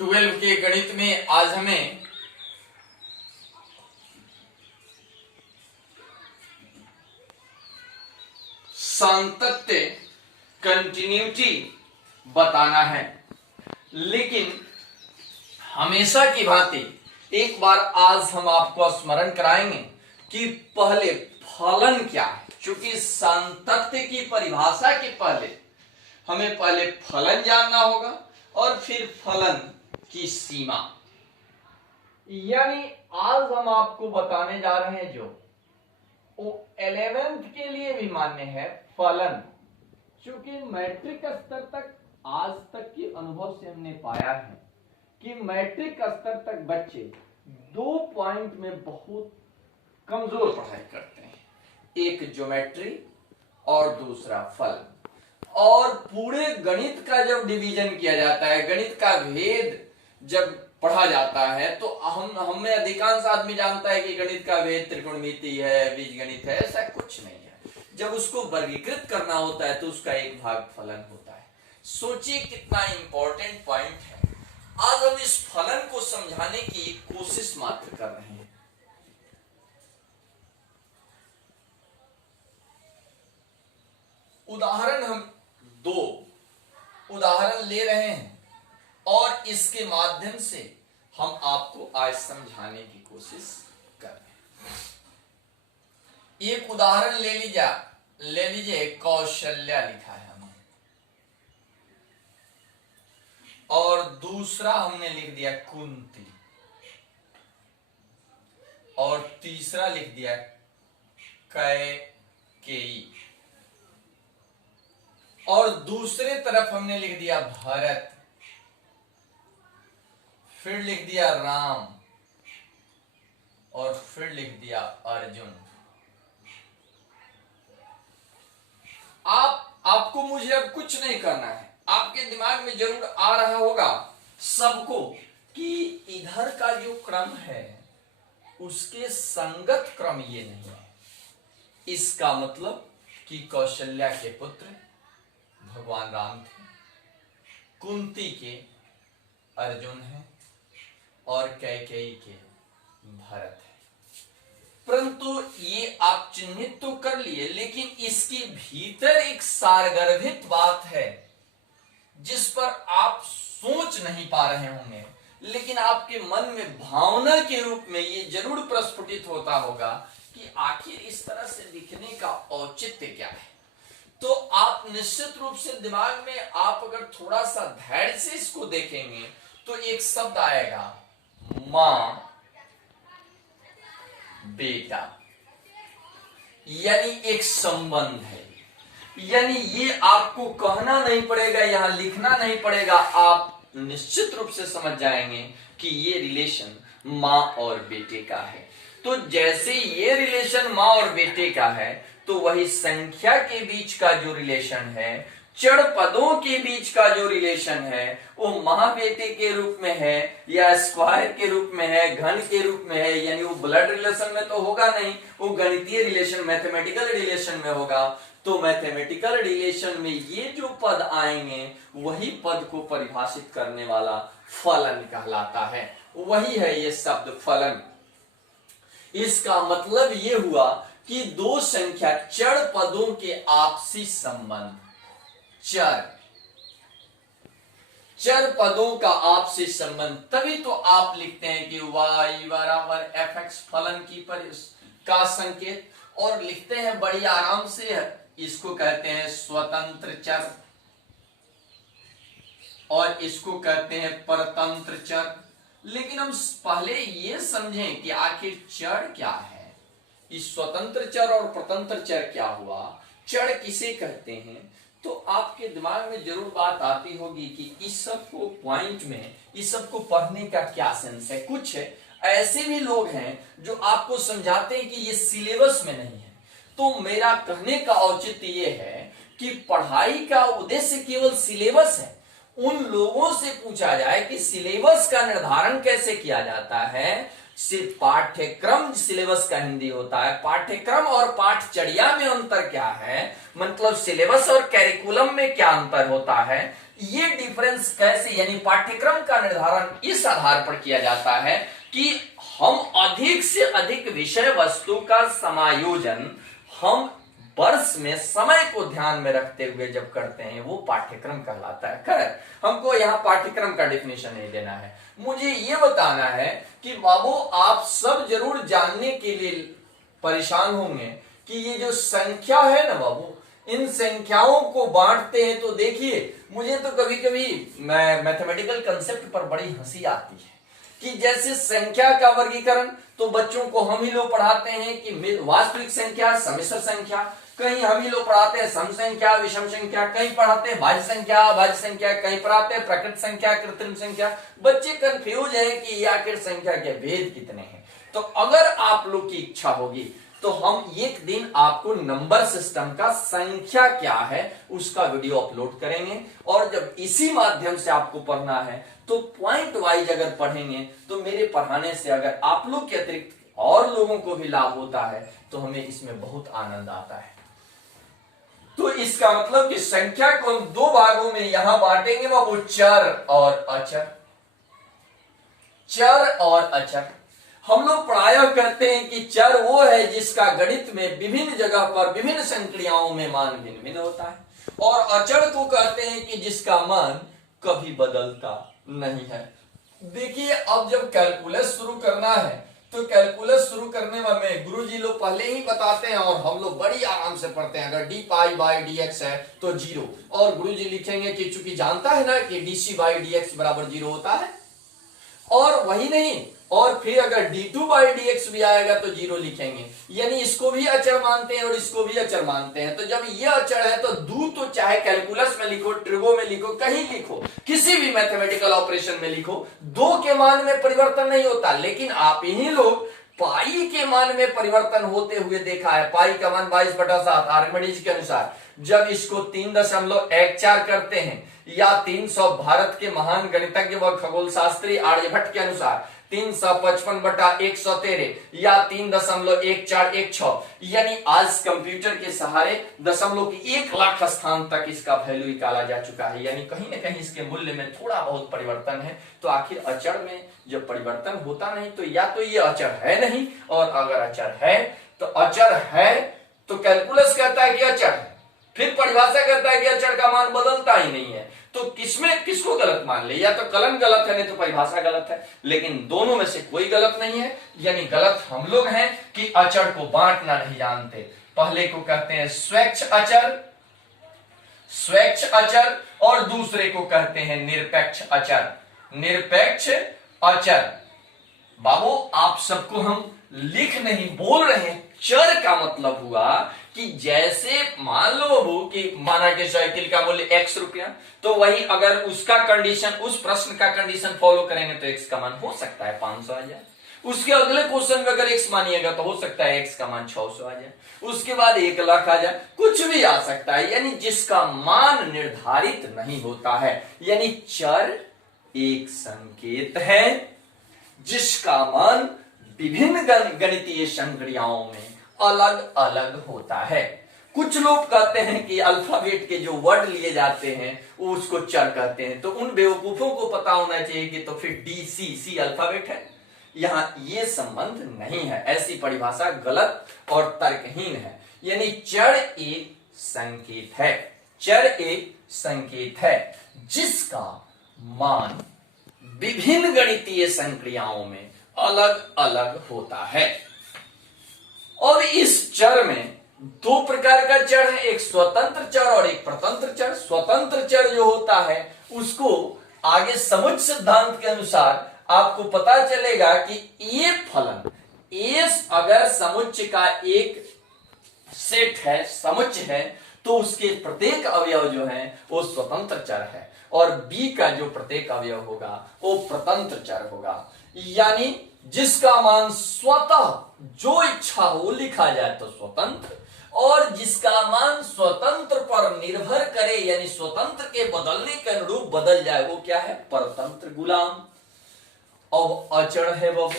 Twelve के गणित में आज हमें सातत्य कंटिन्यूटी बताना है, लेकिन हमेशा की भांति एक बार आज हम आपको स्मरण कराएंगे कि पहले फलन क्या है। क्योंकि सातत्य की परिभाषा के पहले हमें पहले फलन जानना होगा और फिर फलन की सीमा। यानी आज हम आपको बताने जा रहे हैं जो 11th के लिए भी मान्य है फलन। क्योंकि मैट्रिक स्तर तक आज तक के अनुभव से हमने पाया है कि मैट्रिक स्तर तक बच्चे 2 पॉइंट में बहुत कमजोर पढ़ाई करते हैं, एक ज्योमेट्री और दूसरा फलन। और पूरे गणित का जब डिवीजन किया जाता है, गणित का भेद जब पढ़ा जाता है, तो हमें अधिकांश आदमी जानता है कि गणित का भेद त्रिकोणमिति है, बीजगणित है। ऐसा कुछ नहीं है। जब उसको वर्गीकृत करना होता है तो उसका एक भाग फलन होता है। सोचिए कितना इंपॉर्टेंट पॉइंट है। आज हम इस फलन को समझाने की कोशिश मात्र कर रहे हैं। उदाहरण हम 2 उदाहरण ले रहे हैं और इसके माध्यम से हम आपको आज समझाने की कोशिश कर रहे हैं। एक उदाहरण ले लीजिए कौशल्या लिखा है हमने, और दूसरा हमने लिख दिया कुंती, और तीसरा लिख दिया कैकेयी, और दूसरे तरफ हमने लिख दिया भरत, फिर लिख दिया राम, और फिर लिख दिया अर्जुन। आपको मुझे अब कुछ नहीं करना है। आपके दिमाग में जरूर आ रहा होगा सबको कि इधर का जो क्रम है उसके संगत क्रम ये नहीं है। इसका मतलब कि कौशल्या के पुत्र भगवान राम थे, कुंती के अर्जुन हैं और कैकेयी के भरत है। परंतु ये आप चिन्हित तो कर लिए, लेकिन इसके भीतर एक सारगर्भित बात है जिस पर आप सोच नहीं पा रहे होंगे, लेकिन आपके मन में भावना के रूप में ये जरूर प्रस्फुटित होता होगा कि आखिर इस तरह से लिखने का औचित्य क्या है। तो आप निश्चित रूप से दिमाग में आप अगर थोड़ा सा धैर्य से इसको देखेंगे तो एक शब्द आएगा मां बेटा, यानी एक संबंध है। यानी ये आपको कहना नहीं पड़ेगा, यहां लिखना नहीं पड़ेगा, आप निश्चित रूप से समझ जाएंगे कि ये रिलेशन मां और बेटे का है। तो जैसे ये रिलेशन मां और बेटे का है, तो वही संख्या के बीच का जो रिलेशन है, चर पदों के बीच का जो रिलेशन है, वो मां बेटे के रूप में है या स्क्वायर के रूप में है, घन के रूप में है। यानी वो ब्लड रिलेशन में तो होगा नहीं, वो गणितीय रिलेशन, मैथमेटिकल रिलेशन में होगा। तो मैथमेटिकल रिलेशन में ये जो पद आएंगे वही पद को परिभाषित करने वाला फलन कहलाता है। वही है ये शब्द फलन। इसका मतलब ये हुआ कि दो संख्या चर पदों के आपसी संबंध, चर पदों का आपसी संबंध। तभी तो आप लिखते हैं कि y बराबर fx फलन की का संकेत, और लिखते हैं बड़ी आराम से, इसको कहते हैं स्वतंत्र चर और इसको कहते हैं परतंत्र चर। लेकिन हम पहले ये समझें कि आखिर चर क्या है। इस स्वतंत्र चर और परतंत्र चर क्या हुआ, चर किसे कहते हैं। तो आपके दिमाग में जरूर बात आती होगी कि इस सब को पॉइंट में, इस सब को पढ़ने का क्या सेंस है। कुछ ऐसे भी लोग हैं जो आपको समझाते हैं कि ये सिलेबस में नहीं है। तो मेरा कहने का औचित्य ये है कि पढ़ाई का उद्देश्य केवल सिलेबस है। उन लोगों से पूछा जाए कि सिलेबस का निर्धारण कैसे किया जाता है। सिर्फ पाठ्यक्रम सिलेबस का हिंदी होता है। पाठ्यक्रम और पाठचर्या में अंतर क्या है, मतलब सिलेबस और कैरिकुलम में क्या अंतर होता है, ये डिफरेंस कैसे, यानी पाठ्यक्रम का निर्धारण इस आधार पर किया जाता है कि हम अधिक से अधिक विषय वस्तु का समायोजन हम वर्ष में समय को ध्यान में रखते हुए जब करते हैं, वो पाठ्यक्रम कहलाता है। खैर, हमको यहाँ पाठ्यक्रम का डेफिनेशन नहीं देना है, मुझे ये बताना है कि बाबू आप सब जरूर जानने के लिए परेशान होंगे कि ये जो संख्या है ना बाबू, इन संख्याओं को बांटते हैं तो देखिए, मुझे तो कभी कभी मैथमेटिकल कंसेप्ट पर बड़ी हंसी आती है कि जैसे संख्या का वर्गीकरण तो बच्चों को हम ही लोग पढ़ाते हैं कि वास्तविक संख्या, सम्मिश्र संख्या, कहीं हम ही लोग पढ़ाते हैं सम संख्या, विषम संख्या, कहीं पढ़ाते हैं भाज्य संख्या, अभाज्य संख्या, कहीं पढ़ाते हैं प्रकृत संख्या, कृत्रिम संख्या। बच्चे कंफ्यूज हैं कि आखिर संख्या के भेद कितने हैं। तो अगर आप लोग की इच्छा होगी तो हम एक दिन आपको नंबर सिस्टम का संख्या क्या है उसका वीडियो अपलोड करेंगे, और जब इसी माध्यम से आपको पढ़ना है तो पॉइंट वाइज अगर पढ़ेंगे तो मेरे पढ़ाने से अगर आप लोग के अतिरिक्त और लोगों को भी लाभ होता है तो हमें इसमें बहुत आनंद आता है। तो इसका मतलब कि संख्या को हम दो भागों में यहां बांटेंगे, वो चर और अचर। चर और अचर हम लोग प्रायः कहते हैं कि चर वो है जिसका गणित में विभिन्न जगह पर विभिन्न संक्रियाओं में मान भिन्न भिन्न होता है, और अचर को कहते हैं कि जिसका मान कभी बदलता नहीं है। देखिए, अब जब कैलकुलस शुरू करना है तो कैलकुलस शुरू करने में गुरुजी लोग पहले ही बताते हैं और हम लोग बड़ी आराम से पढ़ते हैं। अगर D pi by D x है तो 0, और गुरुजी लिखेंगे कि चूंकि जानता है ना कि D C by D X बराबर 0 होता है, और वही नहीं, और फिर अगर d2 बाई डी एक्स भी आएगा तो 0 लिखेंगे, यानी इसको भी अचर मानते हैं और इसको भी अचर मानते हैं। तो जब ये अचर है तो दू तो चाहे कैलकुलस में लिखो, ट्रिगो में लिखो, कहीं लिखो, किसी भी मैथमेटिकल ऑपरेशन में लिखो, 2 के मान में परिवर्तन नहीं होता। लेकिन आप ही लोग पाई के मान में परिवर्तन होते हुए देखा है। पाई का मान 22/7 आर्किमिडीज के अनुसार जब इसको 3.14 करते हैं, या 300 भारत के महान गणितज्ञ व खगोल शास्त्री आर्यभट्ट के अनुसार 355/113 या 3.1416, यानी आज कंप्यूटर के सहारे दशमलव की 1 लाख स्थान तक इसका वैल्यू निकाला जा चुका है, यानी कहीं ना कहीं इसके मूल्य में थोड़ा बहुत परिवर्तन है। तो आखिर अचर में जब परिवर्तन होता नहीं तो या तो ये अचर है नहीं, और अगर अचर है तो अचर है तो कैलकुलस कहता है कि अचर है, फिर परिभाषा कहता है कि अचर का मान बदलता ही नहीं है। तो किसको गलत मान ले, या तो कलन गलत है नहीं तो परिभाषा गलत है, लेकिन दोनों में से कोई गलत नहीं है। यानी गलत हम लोग हैं कि अचर को बांटना नहीं जानते। पहले को कहते हैं स्वैच्छ अचर, स्वैच्छ अचर, और दूसरे को कहते हैं निरपेक्ष अचर, निरपेक्ष अचर। बाबू आप सबको हम लिख नहीं बोल रहे हैं, चर का मतलब हुआ कि जैसे मान लो बाबू कि माना कि साइकिल का मूल्य x रुपया, तो वही अगर उसका कंडीशन, उस प्रश्न का कंडीशन फॉलो करेंगे तो x का मान हो सकता है 500 आ जाए। उसके अगले क्वेश्चन में अगर x मानिएगा तो हो सकता है x का मान 600 आ जाए, उसके बाद 1 लाख आ जाए, कुछ भी आ सकता है। यानी जिसका मान निर्धारित नहीं होता है, यानी चर एक संकेत है जिसका मान विभिन्न गणितीय संक्रियाओं में अलग अलग होता है। कुछ लोग कहते हैं कि अल्फाबेट के जो वर्ड लिए जाते हैं वो उसको चर कहते हैं, तो उन बेवकूफों को पता होना चाहिए कि तो फिर डी सी अल्फाबेट है, यहां ये संबंध नहीं है। ऐसी परिभाषा गलत और तर्कहीन है। यानी चर एक संकेत है, चर एक संकेत है जिसका मान विभिन्न गणितीय संक्रियाओं में अलग अलग होता है। और इस चर में 2 प्रकार का चर है, एक स्वतंत्र चर और एक प्रतंत्र चर। स्वतंत्र चर जो होता है उसको आगे समुच्चय सिद्धांत के अनुसार आपको पता चलेगा कि ये फलन एस अगर समुच्चय का एक सेट है, समुच्चय है, तो उसके प्रत्येक अवयव जो है वो स्वतंत्र चर है, और बी का जो प्रत्येक अवयव होगा वो प्रतंत्र चर होगा। यानी जिसका मान स्वतः जो इच्छा हो लिखा जाए तो स्वतंत्र, और जिसका मान स्वतंत्र पर निर्भर करे यानी स्वतंत्र के बदलने के अनुरूप बदल जाए वो क्या है, परतंत्र गुलाम। अब अचर है बाबू,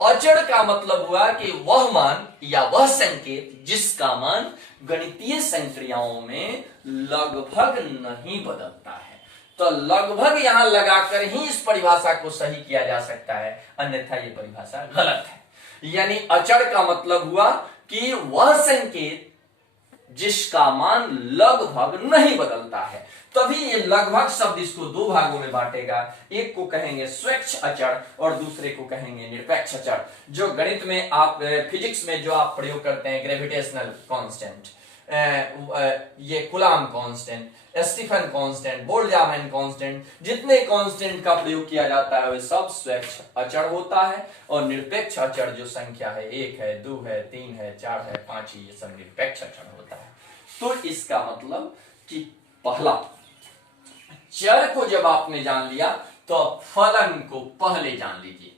अचर का मतलब हुआ कि वह मान या वह संकेत जिसका मान गणितीय संक्रियाओं में लगभग नहीं बदलता है। तो लगभग यहां लगाकर ही इस परिभाषा को सही किया जा सकता है, अन्यथा ये परिभाषा गलत है। यानी अचर का मतलब हुआ कि वह संकेत जिसका मान लगभग नहीं बदलता है। तभी ये लगभग शब्द इसको दो भागों में बांटेगा, एक को कहेंगे स्वच्छ अचर और दूसरे को कहेंगे निरपेक्ष अचर। जो गणित में आप फिजिक्स में जो आप प्रयोग करते हैं, ग्रेविटेशनल कांस्टेंट, ये Coulomb constant, Stefan constant, Boltzmann constant, जितने कांस्टेंट का प्रयोग किया जाता है वे सब स्वच्छ अचर होता है। और निरपेक्ष अचर जो संख्या है, 1 है, 2 है, 3 है, 4 है, 5 है, ये सब निरपेक्ष अचर होता है। तो इसका मतलब कि पहला चर को जब आपने जान लिया तो फलन को पहले जान लीजिए।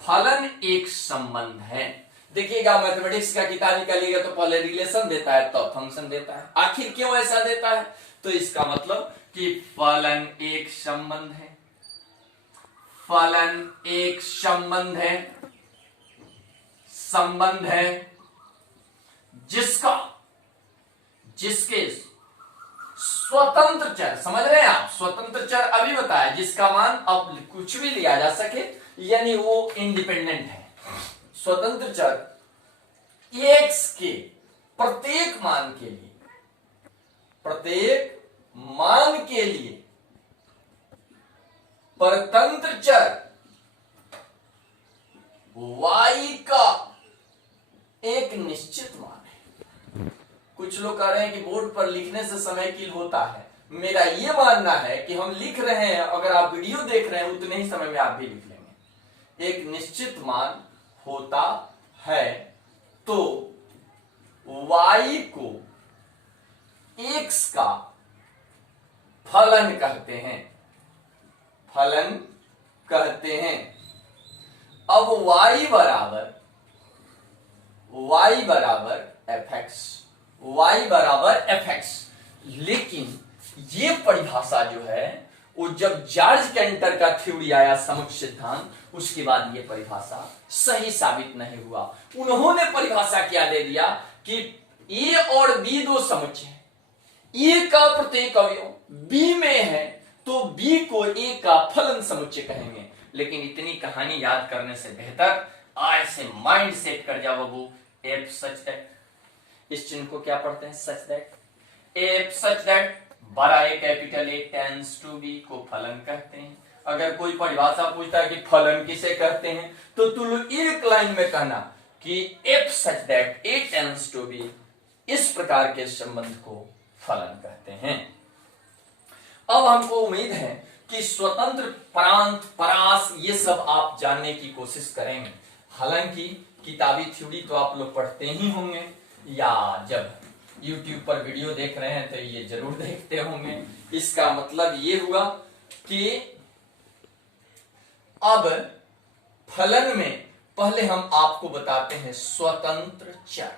फलन एक संबंध है। देखिएगा मैथमेटिक्स का किताब निकालिएगा तो पहले रिलेशन देता है तो फंक्शन देता है। आखिर क्यों ऐसा देता है? तो इसका मतलब कि फलन एक संबंध है, फलन एक संबंध है, संबंध है जिसके स्वतंत्र चर, समझ रहे हैं आप, स्वतंत्र चर अभी बताया, जिसका मान अब कुछ भी लिया जा सके, यानी वो इंडिपेंडेंट है। स्वतंत्र चर x के प्रत्येक मान के लिए, प्रत्येक मान के लिए परतंत्र चर y का एक निश्चित मान है। कुछ लोग कह रहे हैं कि बोर्ड पर लिखने से समय किल होता है। मेरा यह मानना है कि हम लिख रहे हैं, अगर आप वीडियो देख रहे हैं उतने ही समय में आप भी लिख लेंगे। एक निश्चित मान होता है तो y को x का फलन कहते हैं, फलन कहते हैं। अब y बराबर fx, y बराबर fx। लेकिन ये परिभाषा जो है वो जब जॉर्ज कैंटर का थ्योरी आया, समुच्चय सिद्धांत, उसके बाद ये परिभाषा सही साबित नहीं हुआ। उन्होंने परिभाषा क्या दे दिया कि ए और बी दो समुच्चय है, ए का प्रत्येक अवयव बी में है तो बी को ए का फलन समुच्चय कहेंगे। लेकिन इतनी कहानी याद करने से बेहतर आज से माइंड सेट कर जाओ बाबू, एफ सच दैट, इस चिन्ह को क्या पढ़ते हैं, such that, F such that बड़ा A capital A tends to B को फलन कहते हैं। अगर कोई परिभाषा पूछता है कि फलन किसे कहते हैं तो तुम लोग एक लाइन में कहना कि F such that A tends to be, इस प्रकार के संबंध को फलन कहते हैं। अब हमको उम्मीद है कि स्वतंत्र, प्रांत, परास ये सब आप जानने की कोशिश करेंगे। हालांकि किताबी थ्योरी तो आप लोग पढ़ते ही होंगे या जब YouTube पर वीडियो देख रहे हैं तो ये जरूर देखते होंगे। इसका मतलब ये हुआ कि अब फलन में पहले हम आपको बताते हैं स्वतंत्र चर,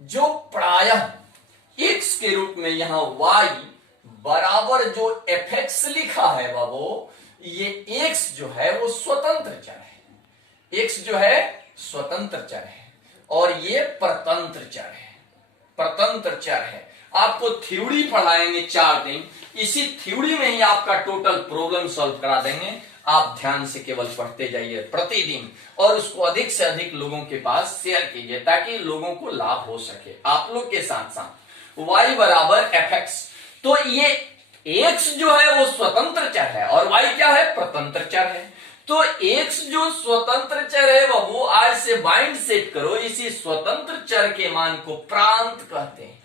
जो प्रायः x के रूप में यहां y बराबर जो fx लिखा है बाबू, ये x जो है वो स्वतंत्र चर है, x जो है स्वतंत्र चर है और ये परतंत्र चर है, परतंत्र चर है। आपको थ्योरी पढ़ाएंगे 4 दिन, इसी थ्योरी में ही आपका टोटल प्रॉब्लम सॉल्व करा देंगे। आप ध्यान से केवल पढ़ते जाइए प्रतिदिन और उसको अधिक से अधिक लोगों के पास शेयर कीजिए ताकि लोगों को लाभ हो सके आप लोग के साथ साथ। y बराबर fx, तो ये x जो है वो स्वतंत्र चर है और y क्या है, परतंत्र चर है। तो x जो स्वतंत्र चर है वो आज से माइंड सेट करो, इसी स्वतंत्र चर के मान को प्रांत कहते हैं।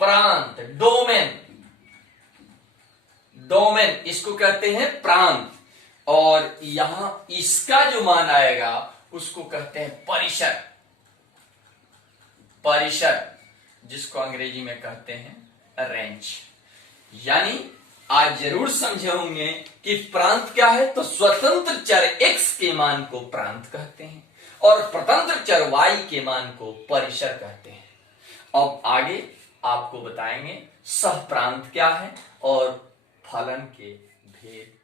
प्रांत, डोमेन, डोमेन इसको कहते हैं प्रांत। और यहां इसका जो मान आएगा उसको कहते हैं परिसर, परिसर जिसको अंग्रेजी में कहते हैं रेंज। यानी आज जरूर समझे होंगे कि प्रांत क्या है, तो स्वतंत्र चर x के मान को प्रांत कहते हैं और स्वतंत्र चर y के मान को परिसर कहते हैं। अब आगे आपको बताएंगे सह प्रांत क्या है और फलन के भेद